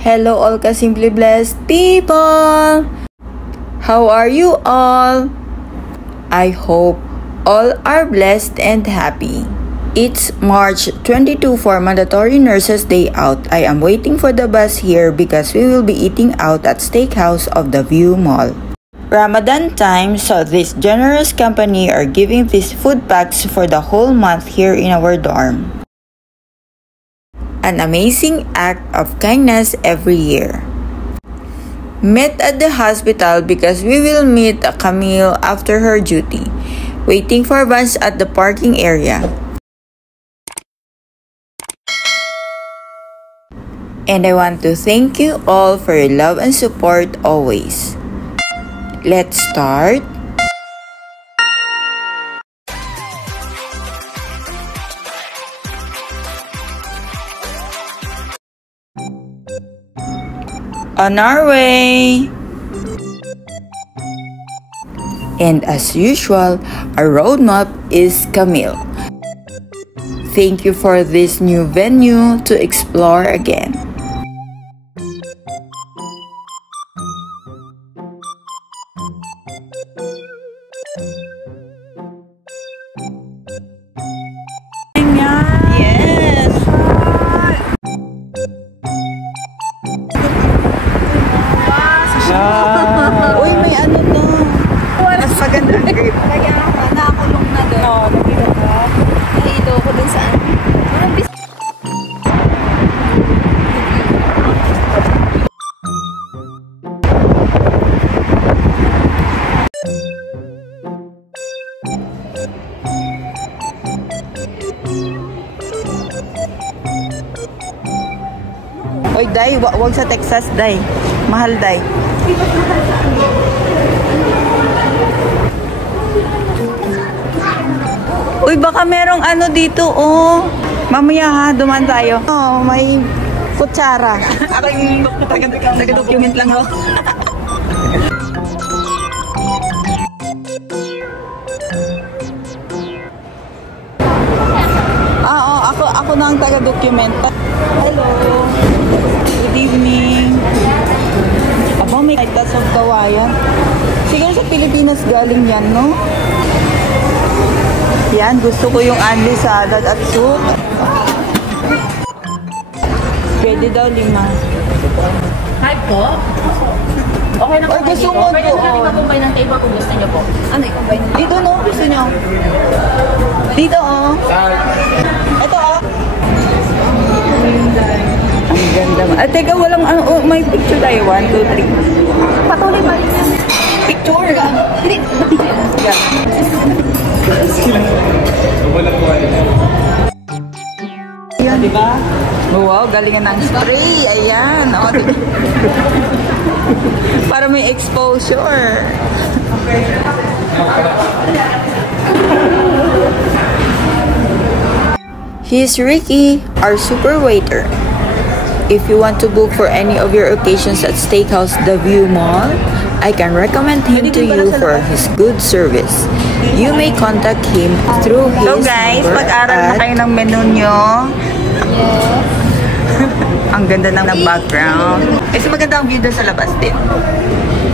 Hello all ka-simply blessed people! How are you all? I hope all are blessed and happy. It's March 22 for Mandatory Nurses Day Out. I am waiting for the bus here because we will be eating out at Steakhouse of the View Mall. Ramadan time, so this generous company are giving these food packs for the whole month here in our dorm. An amazing act of kindness every year. Met at the hospital because we will meet Camille after her duty. Waiting for bus at the parking area. And I want to thank you all for your love and support always. Let's start. On our way. And as usual, our roadmap is Camille. Thank you for this new venue to explore again. Yes! Uy, may ano to. Mas maganda ang grip. Kaya nakakulong na doon. Oo, nakita ko. Nahilo ko dun saan. Uy, Day, wag sa Texas, Day. Mahal, Day. Uy, baka merong ano dito, oh. Mamaya ha, duman tayo. Oh, may kutsara. Ako yung taga-document lang ako. Ako na ang taga-document. Hello. Good evening. Aba, may tas of kawayan. Siguro sa Pilipinas galing yan, no? Yan, gusto ko yung only salad at soup. Pwede daw 5. Hi po. Okay na po. Ay, gusto mo Pwede na natin mag-combine ng table kung gusto niyo po. Ano i-combine? Dito, no? Gusto niyo? Dito, oh. Ito, oh. Ang ganda. Teka, walang ano. Oh, may picture tayo. 1, 2, 3. Patuloy pa rin yan. Picture? Hindi. Yeah. Ayan, diba? Wow, galingan ng spray. Ayan. Oh, diba? Para may exposure. He's Ricky, our super waiter. If you want to book for any of your occasions at Steakhouse The View Mall, I can recommend him to you for his good service. You may contact him through his number. So guys, pag-aral na kayo ng menu nyo. Yes. Ang ganda ng background. Kasi maganda ang view doon sa labas din.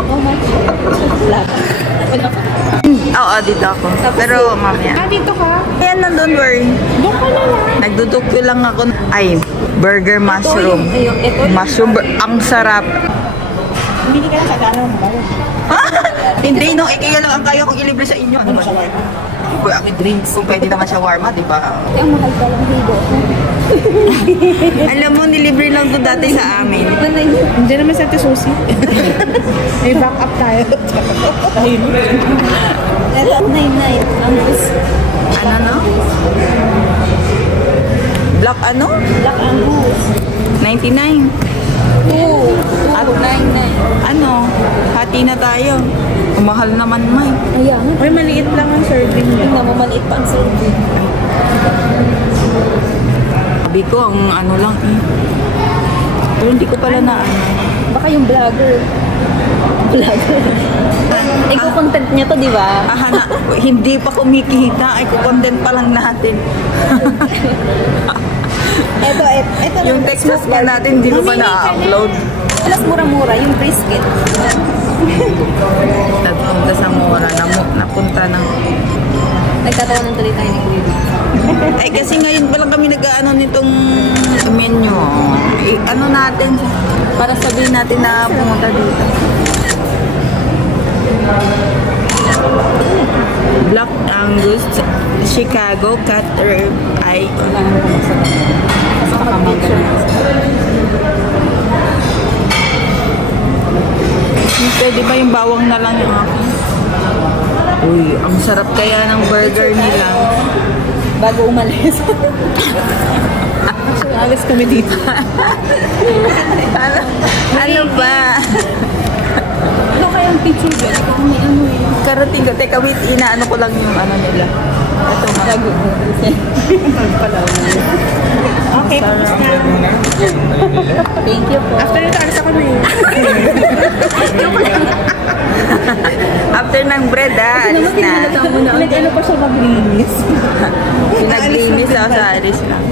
How much? Oo, dito ako. Pero mamaya. Dito ka? Ayan na, don't worry. Doon ka na lang. Nagdudukyo lang ako. Ay, burger mushroom. Mushroom, ang sarap. Hindi ka na sa gano'n ba? Hindi, no. Kaya lang ang kaya kong ilibre sa inyo. Ano ba? Drinks. Kung pwede naman shawarma, di ba? Ang mahal pa lang higo. Alam mo, nilibre lang to dati sa amin. Hindi naman sa ito susi. May back up tayo. Ito, 99. Ang bus. Ano, no? Black ano? Black Angus. 99. 2. At 99. Ano? Hati na tayo. Umahal naman, May. Ayan. Ay, maliit lang ang serving niya. Tingnan mo, maliit pa ang serving. Sabi ko, ang ano lang eh. Pero hindi ko pala na ano. Baka yung vlogger. Ikaw content niya to, di ba? Hindi pa kumikita. Ay, content pa lang natin. Ito Yung Texas nga natin, hindi ko pa na-upload. Plus mura-mura, yung brisket. Nagpunta sa mura, napunta ng... Nagtatawanan tuloy tayo ni Kuya. Ay, kasi ngayon pa lang kami nag-ano nitong menu. Ano natin, para sabihin natin na pumunta dito. Black Angus, Chicago, Cutter, ay... Pwede ba yung bawang na lang yung akin? Uy, ang sarap kaya ng burger nila. Bago umalis. Alis kami dito. Ano ba? Ano kayang picture dyan? Ikaw may ano eh. Karating ka. Teka, wait. Inaano ko lang yung ano nila. Ito, Bago. Okay, tapos na. Thank you po. After nito, alis ako na yun. After ng bread, alis na. Nag-ano pa siya maglinis. Pinaglinis ako sa alis lang.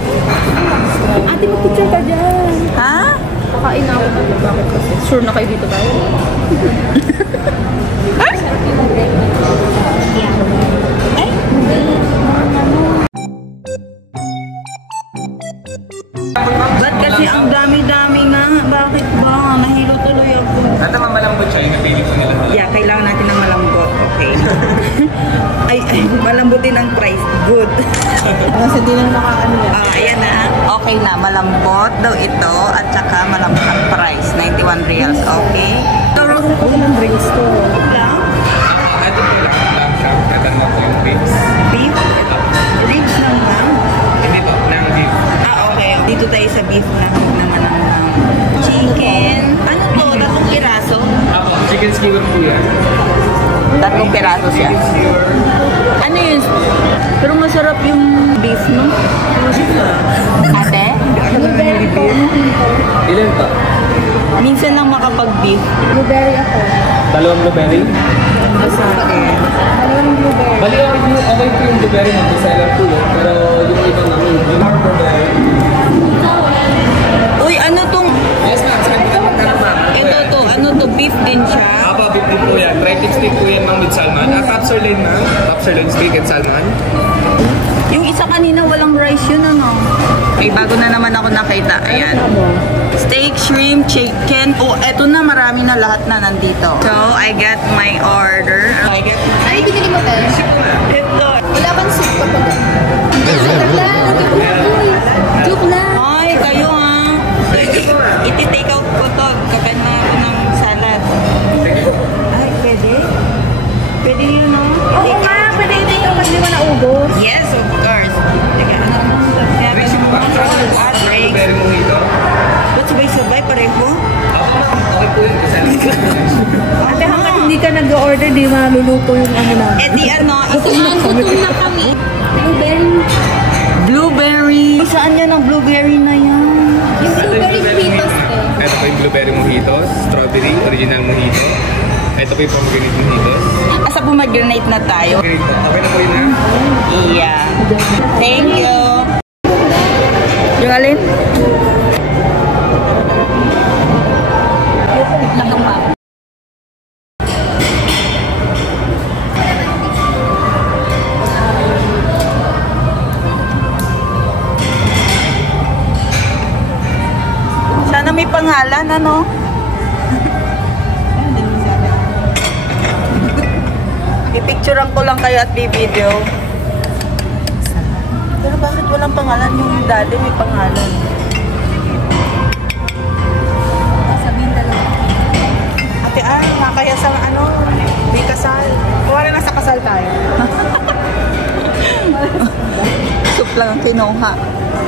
Ate, mag-picture ka dyan. Ha? Kakain ako. Bakit kasi? Sure na kayo dito tayo? Ay, Ba't kasi ang dami-dami nga? Bakit ba? Nahilo tuloy ako. Ito malambot siya, yung napili ko nila. Yeah, kailangan natin ng malambot. Okay. ay, malambutin ang price. Good. kasi di lang nakakaano yan. Ayan na. Okay na. Malambot daw ito. At saka malambot ang price. 91 reals. Okay. Ako ng drinks ko. Lang? Ito po lang, lamb chop. Ito mo po yung ribs. Beef? Ribs lang ba? Hindi po, ng beef. Okay. Dito tayo sa beef lang naman ang chicken. Ano to? Tatlong piraso? Ako, chicken skewer po yan. Tatlong piraso siya. Chicken skewer. Ano yun? Pero masarap yung beef, no? Ate? Ilan to? Minsan lang makapag-beef. Blueberry ako. Dalawang blueberry. Ano sa akin? Dalawang blueberry. Bali, okay po yung blueberry ng designer po yun. Pero yung iba namin, yung hard blueberry. Uy, ano tong... Yes ma'am, saan ka magkano ma'am? Ito to, ano to? Beef din siya? Aba, beef din po yan. Fried stick po yan ma'am with salmon. Top sirloin ma'am. Top sirloin steak and salmon. Yung isa kanina walang rice yun, ano? May bago na naman ako nakita. Ayan. Steak, shrimp, chicken. Oh, eto na. Marami na lahat na nandito. So, I got my order. I got Ay, binili mo tayo? ito. Wala bang soup ka pa doon? Joke lang. Joke lang. Ay, kayo ha. Iti-take out ko to. Kapan na ako ng salad. Ay, pwede? Pwede yun, no? Oo nga, pwede ito kasi di mo naubos. Yes, of course. Teka, ano? Drinks yung pa. Drinks. Blueberry mojito. Ba't sabay-sabay pareho? Okay po yun. Ate, hanggang hindi ka nag-order, di maluluto yung ano na. Eh di ano, isunan ko na kami. Blueberry. Blueberry. Saan yan ang blueberry na yan? Yung blueberry mojitos eh. Ito po yung blueberry mojitos, strawberry, original mojito. Ito po yung pomegranate mojitos. Asa pomegranate na tayo? Okay na po yun ha? Yeah. Thank you. Yung alin? Sana may pangalan, ano? Pipicturean ko lang kayo at bibideo. Pero bakit walang pangalan? Yung dati may pangalan. Sabihin talaga. Ate, nakakaya sa ano, may kasal. Kuwari na sa kasal tayo. Soup lang ang kinuha.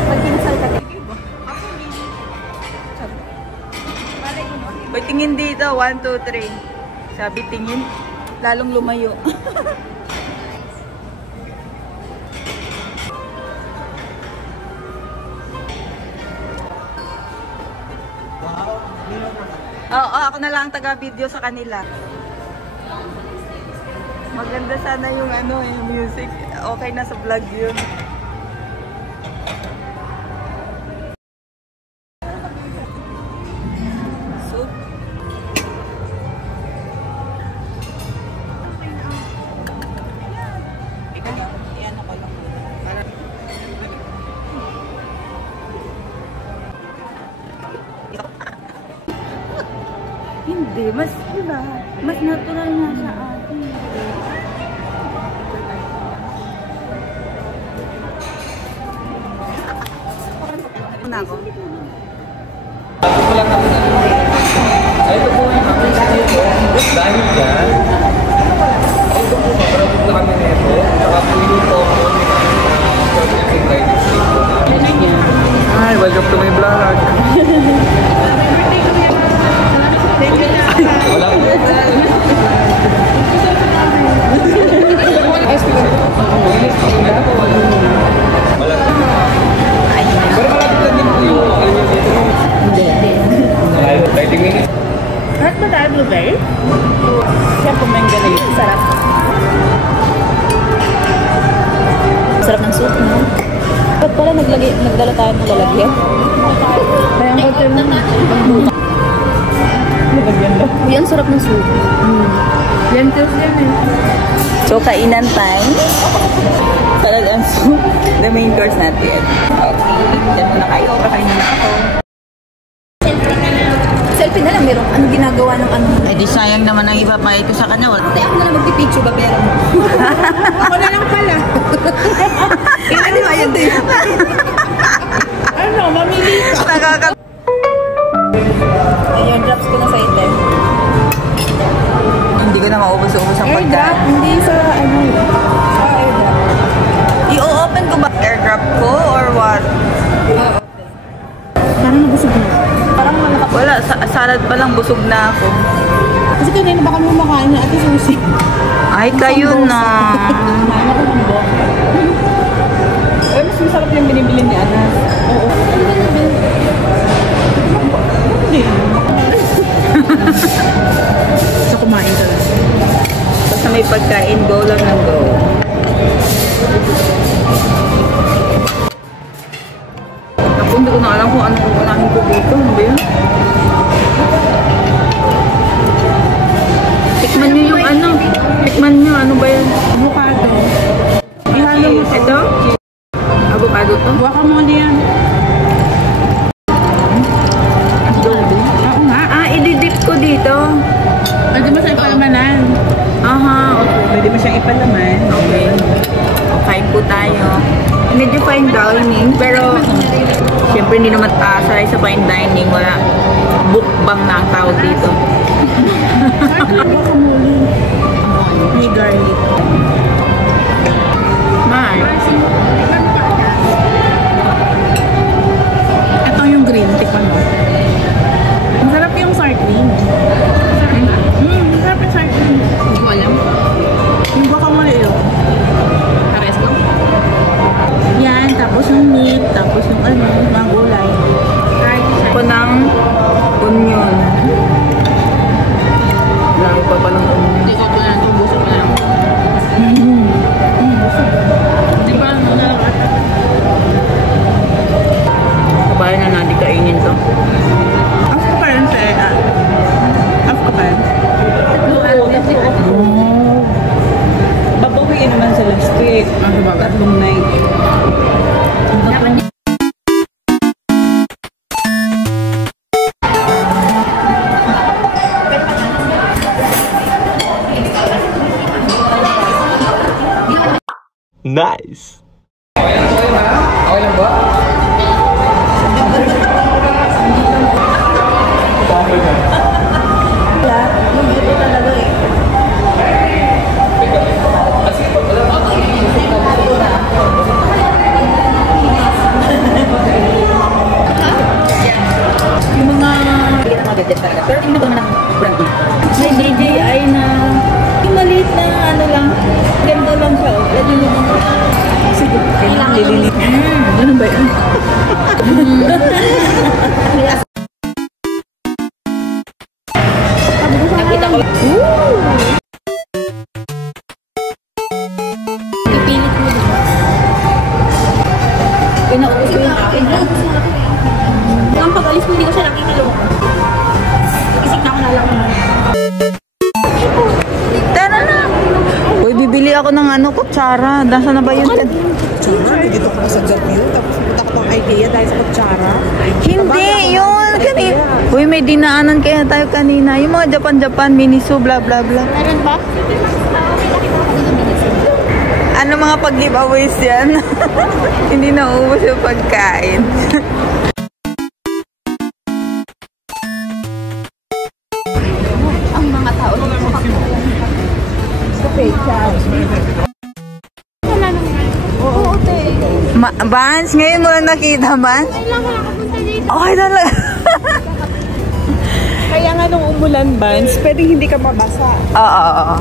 Pag kinasal ka, Uy, tingin dito. 1, 2, 3. Sabi tingin. Lalong lumayo. Oo, ako na lang taga-video sa kanila. Maganda sana yung ano, yung music. Okay na sa vlog yun. Hindi, mas natural nga sa atin. Una ako. Ito po yung dahil dyan. Ito po, makarapot na kami na ito. Saka po yung topo ni Hi, welcome to my vlog. Wala ko. Pero malapit lang din po yung Hindi. 30 minutes. Lahat ba tayo blueberry? Siya pumengga na yun. Sarap. Sarap ng soup, no? Ba't pala nagdala tayo ng lalagyan? Kaya ang hotel na lalagyan lang. Uy, ang sarap ng soup. Lentils yan eh. So, kainan time. Talagang soup. The main course natin. Okay. Diyan muna kayo. Kakainin na ako. Selfie na lang, meron anong ginagawa ng ano. Eh, di sayang naman ang ipapahit ko sa kanya. Kaya ako na lang magpipicture ba pera mo? Ako na lang pala. Ano ba yun din? Ano, mamili ka. Ayun, drops ko na sa item. Hindi ko na maubos-ubos ang Airdrop, pagkain. hindi sa ano. Sa airdrop. I-open ko ba airdrop ko or what? Parang nabusog na. Parang malakas. Wala, salad pa lang busog na ako. Kasi kanina baka mo makain na ate susi. Ay, kayo na. Kumain ako ng buwan. Eh, mas masarap yung binibili ni Anas. Oo. Hindi. So, kumain ka lang. Basta may pagkain, go lang ng go. Ako, hindi ko na alam kung ano kung unahin ko dito. Ano ba yun? Tikman nyo yung ano. Tikman nyo, ano ba yun? Avocado. Ihalo mo to. Ito? Avocado to? Guacamole yan. Adobo? Oo nga. Ah, i-dip ko dito. Pwede mo siyang ipalamanan. Aha, okay. Pwede mo siyang ipalaman. Okay. Okay po tayo. Medyo fine dining, pero siyempre hindi naman sanay sa fine dining. Wala. Bukbang na ang tawag dito. Guacamole. May garlic. Mahal. Ito yung green. Tikman mo. Masarap yung sardine. Masarap yung sardine. Hindi ko alam. Yung guacamole yun. Pares ko? Yan. Tapos yung meat. Tapos yung ano, mga gulay. Ako ng onion. Lagi pa palang onion. Hindi ko ito lang. Busog ko lang. Busog. Di ba? Kabayan na natin kainin to. Off ko pa rin sa off ko pa rin. Babawiin naman sa last week. Tatlong night. Nice. Okay lang ba? Yung mga gadget talaga. Pero tingnan ko naman ang brand niya. May DJI na yung maliit na ano lang. Ganda lang siya. Pwede mo sige. Kailangan lililit. Ganun ba yun? Nakita ko. Ipilit mo din. Pinaubos ko yung akin. Ang pag-alis mo, hindi ko siya nakita lang. Isip na ako na lang. Tara na! Uy, bibili ako ng ano, kutsara. Nasa na ba yun? Kutsara? Dito ko sa job yun. Tapos punta ko pang idea dahil sa kutsara. Hindi, yun. Uy, may dinaanan kaya tayo kanina. Yung mga Japan, Miniso, bla bla bla. Meron ba? Ano mga pag-giveaways yan? Hindi nauubos yung pagkain. Ang mga tao na sa pecha. Wala naman. Oo, te. Vance, ngayon mo lang nakita, Vance? Kailangan wala ka punta dito. Okay talaga. Kaya nga nung umulan, Vance, pwedeng hindi ka mabasa. Oo.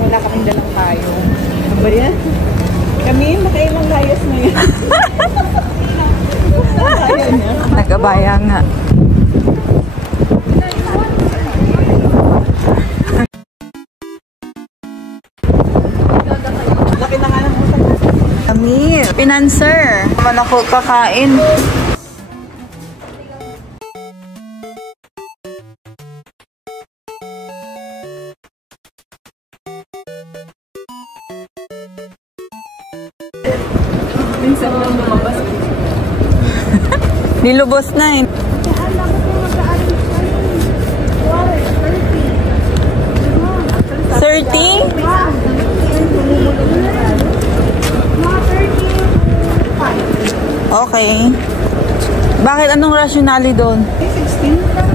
Wala kaming dalang tayo. Ano ba yan? Kami, makailang layas na yan. Kaya niya. Nagabaya nga. Laki na nga ng utak. Kami, pinanser. Naman ako kakain. Minsan lang lumabas. Nilubos na eh. 30? Okay. Bakit anong rationale doon? 16?